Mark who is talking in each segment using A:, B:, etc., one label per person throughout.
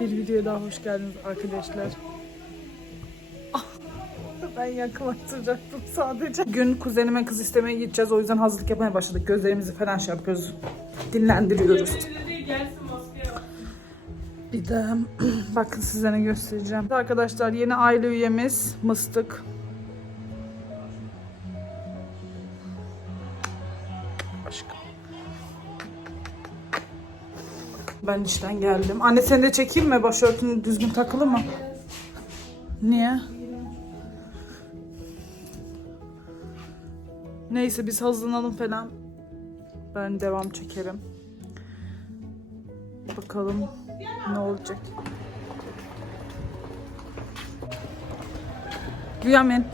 A: Bir videoya daha hoş geldiniz arkadaşlar. Ah, ben yaklaştıracaktım sadece. Gün kuzenime kız istemeye gideceğiz. O yüzden hazırlık yapmaya başladık. Gözlerimizi falan şey yapıyoruz. Dinlendiriyoruz. Bir de bakın size ne göstereceğim. Arkadaşlar yeni aile üyemiz Mıstık. Ben işten geldim. Anne seni de çekeyim mi? Başörtünü düzgün takılı mı? Niye? Neyse biz hazırlanalım falan. Ben devam çekerim. Bakalım ne olacak. Güyamin.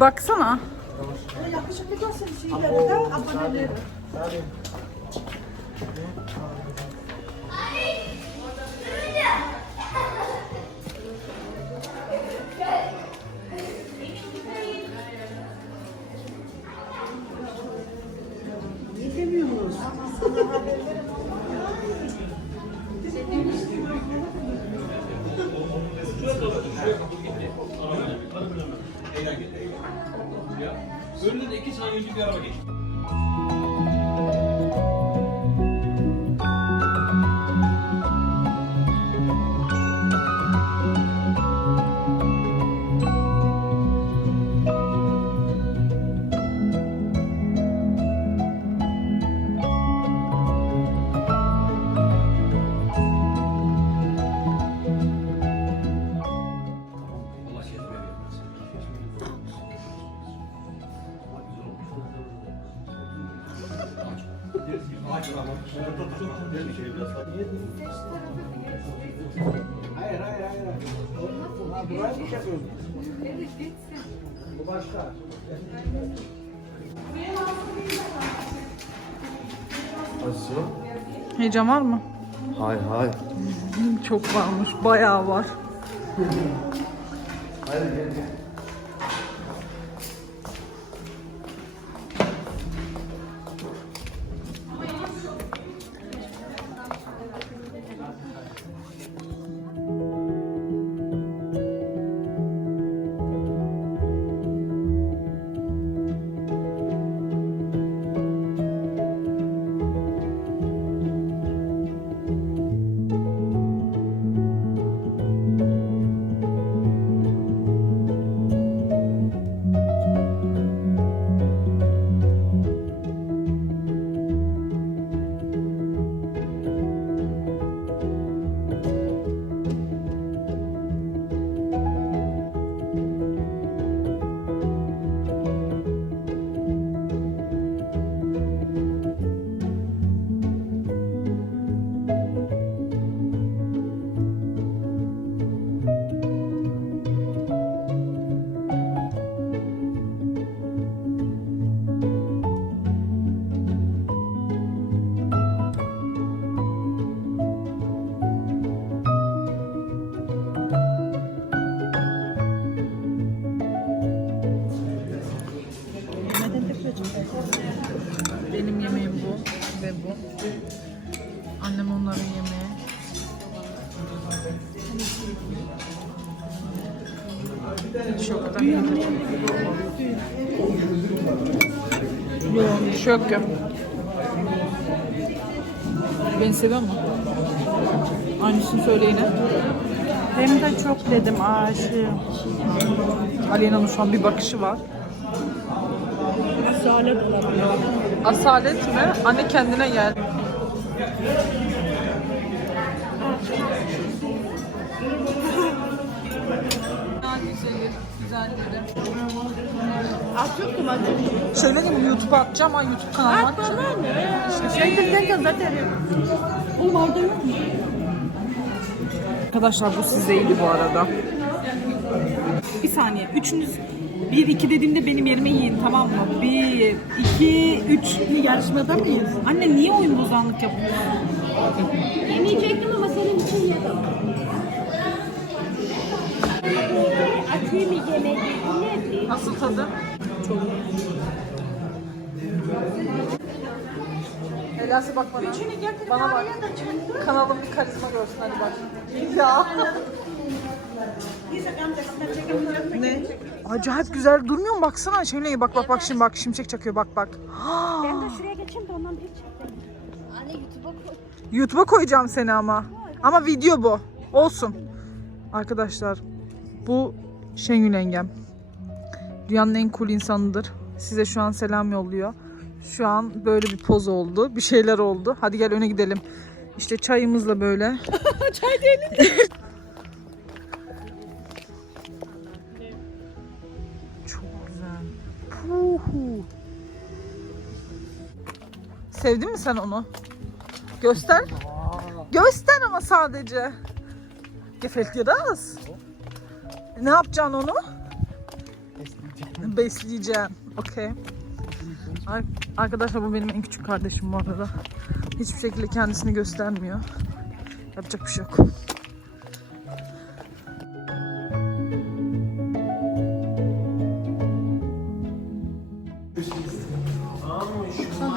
A: Baksana. Yaklaşık bir şey abone musunuz? Önünde iki önce bir araba geçti. Hayır hayır hayır. Ha, buraya mı çekiyorsun? Bu başka. Nasıl? Heyecan var mı? Hayır hayır. Çok varmış, bayağı var. Hayır gel gel. Yoğunmuş yok yok. Ben seviyorum mu? Aynısını söyleyene. Hem de çok dedim aşığım. Aleyna'nın şu an bir bakışı var. Asalet olabilir. Asalet mi? Anne kendine gel. Daha güzeli güzel dedi. Atıyordum atıyordum. Söyledim bunu YouTube'a atacağım ama YouTube kanalıma At atacağım. bana ne? Şey derken zaten Oğlum orada yok mu? Arkadaşlar bu sizdeydi bu arada. Bir saniye. Üçünüz bir iki dediğimde benim yerime yiyin tamam mı? Bir, iki, üç. ni yarışmada mıyız? Anne niye oyun bozanlık yapıyorsun? Yemeyecektim ama senin için yedim yemeyeceğime girdim. Nasıl tadı? Çok Helası bak bana. bana bak. Kanalım bir karizma görsün hadi bak. ya. ne? Acayip güzel durmuyor mu? Baksana şöyle bak bak bak şimdi bak şimşek çakıyor bak bak. ben de şuraya geçeyim de ondan bir çekeyim. Anne YouTube'a koy. YouTube'a koyacağım seni ama. Ama video bu. Olsun. Arkadaşlar bu Şengül Engem. Dünyanın en cool insanıdır. Size şu an selam yolluyor. Şu an böyle bir poz oldu. Bir şeyler oldu. Hadi gel öne gidelim. İşte çayımızla böyle. Çay diyelim. Çok güzel. Puhu. Sevdin mi sen onu? Göster. Göster ama sadece. Gefällt dir das? Ne yapacaksın onu? Besleyeceğim. Besleyeceğim. Okey. Arkadaşlar bu benim en küçük kardeşim bu arada. Hiçbir şekilde kendisini göstermiyor. Yapacak bir şey yok.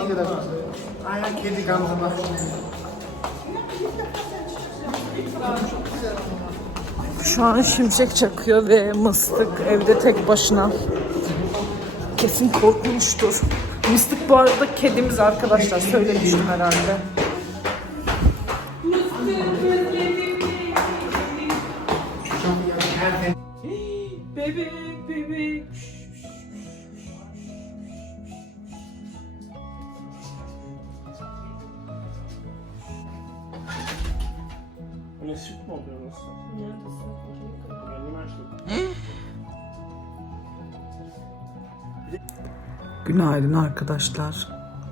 A: ne kadar? Aynen kedi gamzı bak. Şu an şimşek çakıyor ve mıstık evde tek başına. Kesin korkmuştur. Mıstık bu arada kedimiz arkadaşlar. Söylemiştim herhalde. Günaydın arkadaşlar.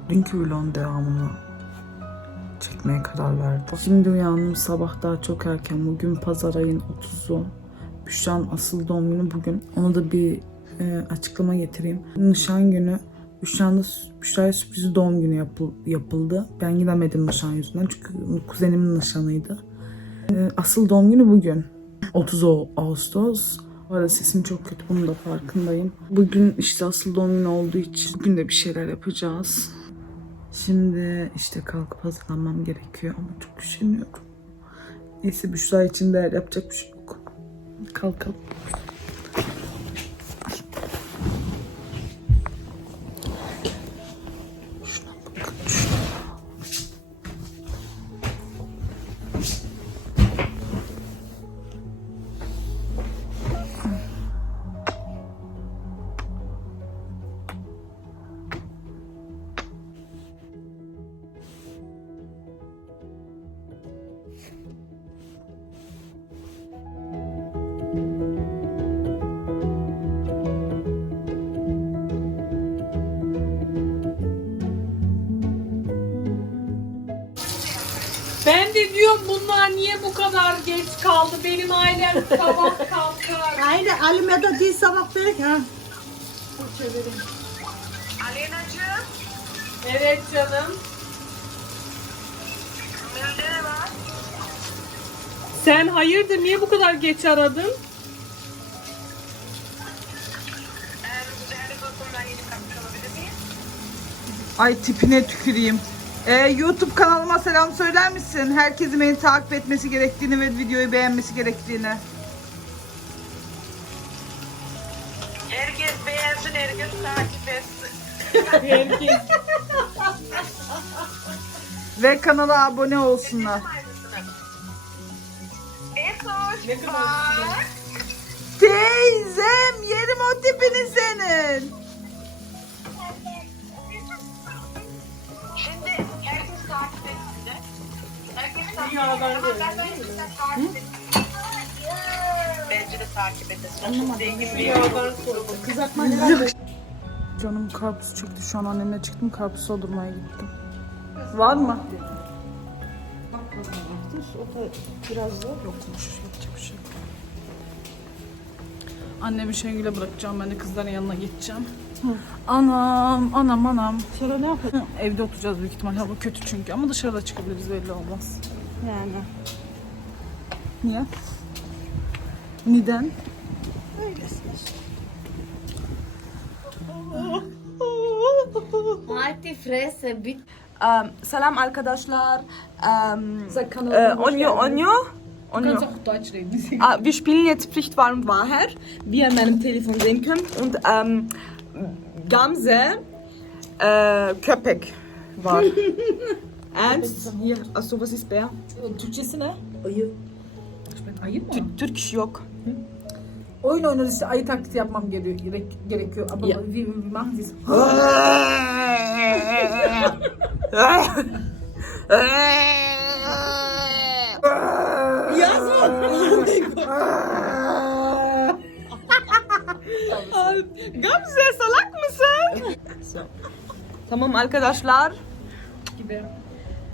A: Dünkü vlogun devamını çekmeye karar verdim. Şimdi uyandım sabah daha çok erken. Bugün pazar ayın 30'u. Büşra'nın asıl doğum günü bugün. Ona da bir e, açıklama getireyim. Nişan günü Büşra'nın Büşra'ya sürprizi doğum günü yapıl, yapıldı. Ben gidemedim nişan yüzünden çünkü kuzenimin nişanıydı. E, asıl doğum günü bugün. 30 Ağustos bu arada sesim çok kötü bunun da farkındayım. Bugün işte asıl domino olduğu için bugün de bir şeyler yapacağız. Şimdi işte kalkıp hazırlanmam gerekiyor ama çok üşeniyorum. Neyse Büşra için de yapacak bir şey yok. Kalkalım. Ben de diyorum bunlar niye bu kadar geç kaldı? Benim ailem sabah kalkar.
B: Aynen Alime de değil sabah belki ha. Dur
C: çevireyim. Alenacığım.
A: Evet canım. Neler var? Sen hayırdır niye bu kadar geç aradın? Ay tipine tüküreyim. Ee, YouTube kanalıma selam söyler misin? Herkesin beni takip etmesi gerektiğini ve videoyu beğenmesi gerektiğini. Herkes beğensin, herkes takip etsin. ve kanala abone olsunlar. Teyzem yerim o tipini senin. Bence de takip edesin. Çok zengin bir yağlar Kızartma Canım karpuz çıktı şu an annemle çıktım karpuz doldurmaya gittim. Var mı? O da biraz zor. Yokmuş yapacak bir şey Annemi Şengül'e bırakacağım ben de kızların yanına gideceğim. Anam, anam, anam. Sonra ne yapacağız? Evde oturacağız büyük ihtimal. Hava kötü çünkü ama dışarıda çıkabiliriz belli olmaz. yani. Nein, das nicht. işte.
D: Halt die fresse bitte. Um, ähm, selam arkadaşlar. Um, ähm, Sag kanalıma äh, Onyo, Onyo. Du kannst auch Deutsch reden. Ah, wir spielen jetzt Pflicht, Wahl und Wahrheit, wie ihr an meinem Telefon sehen könnt. Und ähm, Gamse äh, Köpek war. Ernst hier. Achso, was ist Bär? Türkçesi ne? Ayı. Ayı mı? Tür- Türk yok. Oyun oynarız işte ayı taklidi yapmam geliyor, gerek, gerekiyor. Ama Ya. vi- vi- mahziz. Gamze salak mısın? tamam arkadaşlar. Gibi.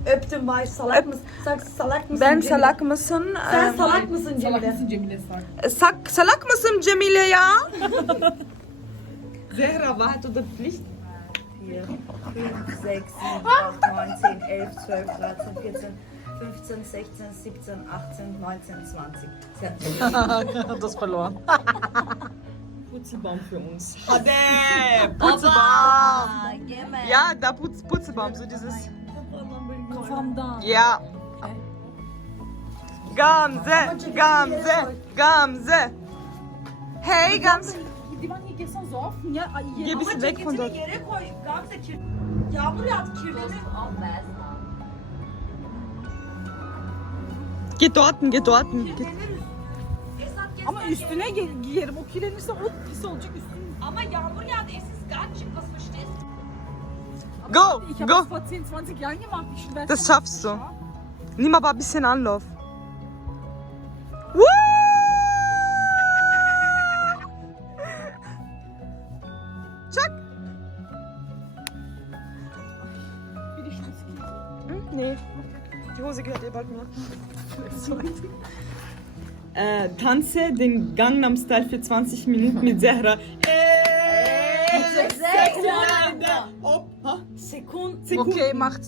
D: Öptüm bay salak Öp. mısın? Sen salak mısın? Ben Cemile? salak mısın? Sen Ee, salak mısın Salak Cemile? mısın Cemile Sak? salak mısın Cemile ya? Zehra, Wahrheit oder Pflicht? 4, 5, 6, 7, 8, 9, 10, 11, 12, 13, 14, 15, 16, 17, 18, 19, 20. Sehr das verloren. Putzelbaum für uns. Hade! Putzelbaum! Ja, da Putz, Putzelbaum, so dieses. Yeah, Ya. Gamze, Gamze, Gamze. Hey Gamze. Divan hier gestern so offen, ya Geh ein bisschen weg von koy. Gamze kirli. Yağmur yağdı kirlenir. Git dorthin, git dorthin. Git. Ama üstüne giyerim. O kirlenirse o pis olacak üstüne. Ama yağmur yağdı. Es ist ganz schön, was verstehst Go, ich go. das vor 10, 20 Jahren gemacht. Ich weiß, Das schaffst du. Nimm aber ein bisschen Anlauf. Woo! Check. Wie die Schlüssel. Hm? Nee. Die Hose gehört dir bald mir. Äh, tanze den Gangnam Style für 20 Minuten mit Zehra. Ey, Zehra! Sekunden. Sekunden. Okay, macht.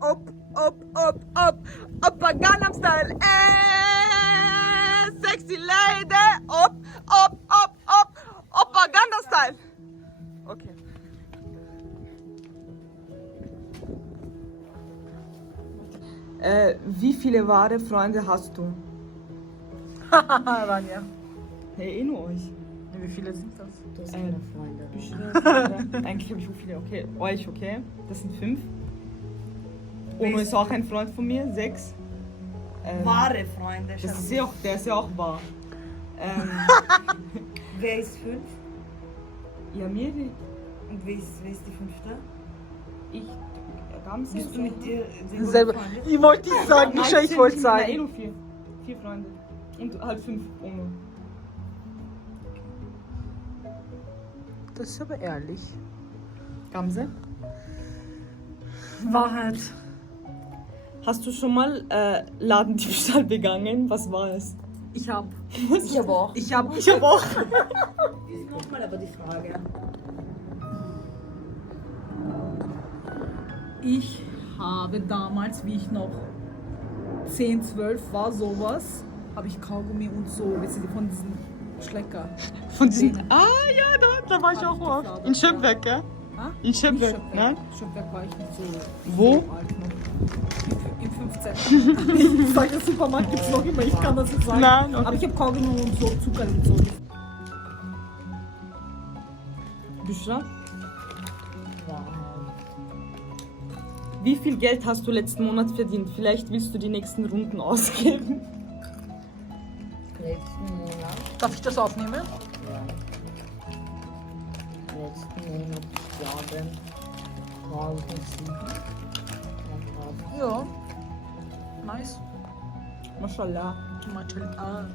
D: Ob, ob, ob, ob, ob, Gangnam Style, äh, sexy lady, ob, ob, ob, ob, ob, Gangnam Style. Okay. Äh, eh, wie viele wahre Freunde hast du? Haha, Vanya. Hey, eh nur euch. Wie viele sind das? Das sind äh, meine Freunde. Eigentlich habe ich so viele. Okay, euch, okay? Das sind fünf. Ono ist auch ein Freund von mir, sechs. Ähm, Wahre Freunde. Das ist ja auch, der ist ja auch wahr. Ähm, wer ist fünf? Ja, mir. Und wer ist, wer ist die fünfte? Ich. Ganz Bist du mit dir selber? Ich wollte nicht sagen, ich, ich wollte sagen. Eh nur vier. Vier Freunde. Und halt fünf Ono. Das ist aber ehrlich. Gamse? Wahrheit. Hast du schon mal äh, Ladendiebstahl begangen? Was war es? Ich hab. Ich hab auch. Ich hab. Ich hab auch. nochmal aber die Frage. Ich habe damals, wie ich noch 10, 12 war, sowas, habe ich Kaugummi und so, weißt du, von diesen Schlecker. Von diesen. Ne. Ah ja, da, da war ich auch oft. In Schöpfwerk, gell? In Schöpfwerk, ne? Schöpfwerk war ich nicht so. Wo? In 15. ich sage, das Supermarkt gibt es noch immer, ich kann das nicht sagen. Nein, okay. Aber ich habe Kaugummi und so Zucker gezogen. Büscher? Wie viel Geld hast du letzten Monat verdient? Vielleicht willst du die nächsten Runden ausgeben. Letzten Monat. Darf ich das aufnehmen? Ja. Jetzt nehme ich, glaube morgen sieben. Ja. Nice. Mashallah. Mashallah.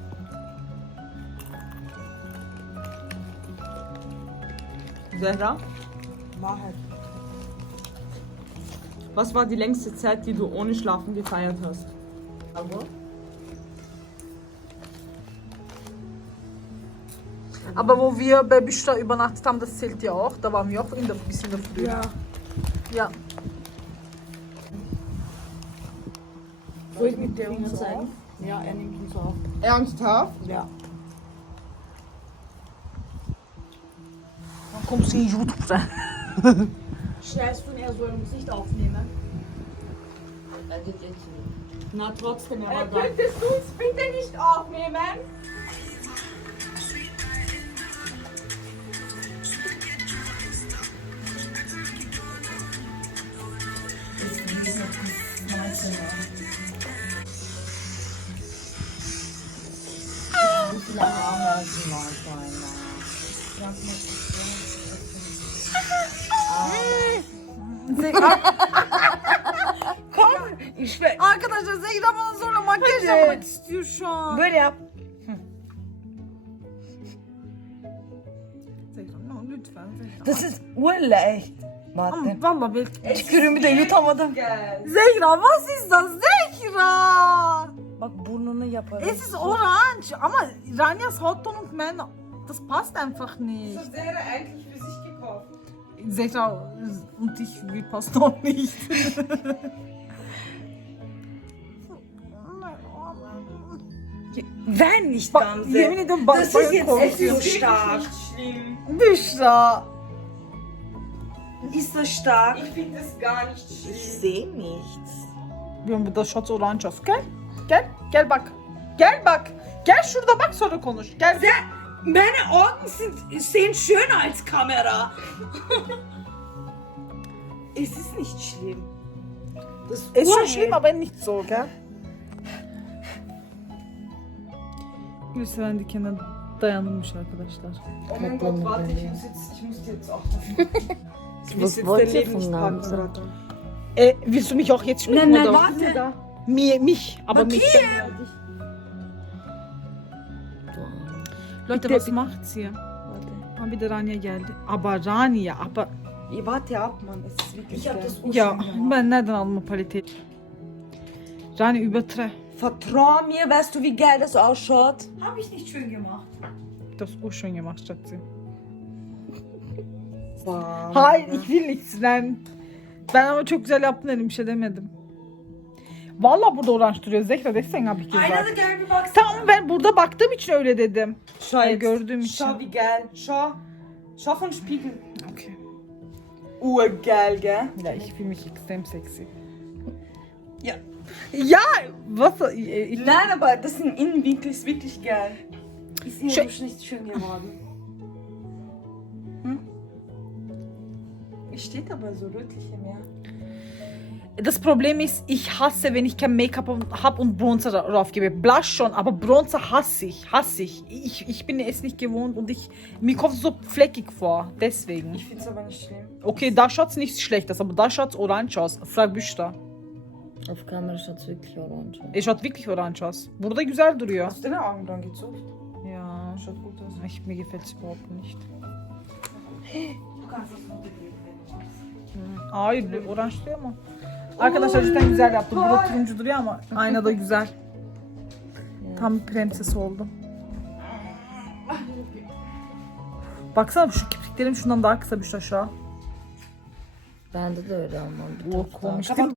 D: Zehra? Wahrheit. Was war die längste Zeit, die du ohne Schlafen gefeiert hast? Aber? Aber wo wir bei Büster übernachtet haben, das zählt ja auch. Da waren wir auch in der, bis in der Früh. Ja. ja. Soll ich mit der Finger Ja, er nimmt so auf. Ernsthaft? Ja. Dann kommst du in YouTube rein. Scheiß von er soll uns nicht aufnehmen. Na trotzdem, er aber. Äh, könntest du uns bitte nicht aufnehmen? Kom işte Arkadaşlar Zehra bana zorla makyaj Hadi. yapmak istiyor şu an. böyle yap. Zehra no, lütfen Zehra. This is ah, vallahi madde. Ama valla belki. Tükürüğümü de yutamadım. Gel. Zehra was is Zehra? Bak burnunu yaparım. This is orange ama Rania Salton'un ben das passt einfach nicht. Das hat Sarah eigentlich für sich gekauft. Sarah und ich, wir passen auch nicht. Ver nicht Bak, Gamze. yemin ediyorum ba- Das ist bayılıp jetzt korkuyorum. echt so stark. schlimm. Büşra. Ist das stark? Ich finde das gar nicht Ich schlimm. sehe nichts. Biliyorum bir de şat orange az. Gel. Gel. Gel bak. Gel bak. Gel şurada bak sonra konuş. Gel. Gel. Meine Augen sind, sehen schöner als Kamera. es ist nicht schlimm. Das ist schon schlimm, aber nicht so, gell? Wir die Gülsevendikinden dayanılmış arkadaşlar. Oh mein Gott, warte, ich muss jetzt, ich muss jetzt auch Was wollt ihr von Namen? Äh, willst du mich auch jetzt spielen? Nein, nein, warte. Mir, mich, aber mich. Leute, was macht's hier? Warte. Ah, wieder Rania geldi. Aber Rania, aber... Ich warte ab, Mann. Es ist wirklich ich hab das ja, ben nereden aldım o paleti? Rania übertre. Vertrau mir, weißt du, wie geil das ausschaut? Hab ich nicht schön gemacht. Das auch schön gemacht, Schatzi. Hayır, ich will nichts. Ben, ben ama çok güzel yaptın dedim, bir şey demedim. Valla burada uğraştırıyor. Zehra desene abi ki. Aynada gel bir baksana. Tamam ben burada baktığım için öyle dedim. Şayet. Yani gördüğüm için. Şah wie gel. Şah. Şah von Spiegel. Okay. Uhr gel gell. Ja, ich fühle mich extrem sexy. Ja. Ja, was? Ich, Nein, aber das ist ein Innenwinkel, ist wirklich geil. Ist ihr Sch nicht schön geworden? Hm? Es steht aber so rötlich im Meer. das Problem ist, ich hasse, wenn ich kein Make-up habe und Bronzer drauf gebe. Blush schon, aber Bronzer hasse ich, hasse ich. ich. Ich bin es nicht gewohnt und ich, mir kommt es so fleckig vor, deswegen. Ich finde es aber nicht schlimm. Okay, da schaut es nichts Schlechtes, aber da schaut es orange aus. Frag Büchter.
E: Auf Kamera schaut es wirklich orange aus.
D: Es schaut wirklich orange aus. Burada güzel duruyor. Hast du deine Augen dran gezogen? Ja. Schaut gut aus. Ich, mir gefällt es überhaupt nicht. Du kannst es nicht Hayır, orange diyor mu? Arkadaşlar cidden güzel yaptım. Burada turuncu duruyor ama aynada güzel. Tam bir prenses oldum. Baksana şu kipriklerim şundan daha kısa bir şu şey aşağı.
E: Bende de öyle ama. Oh, komik.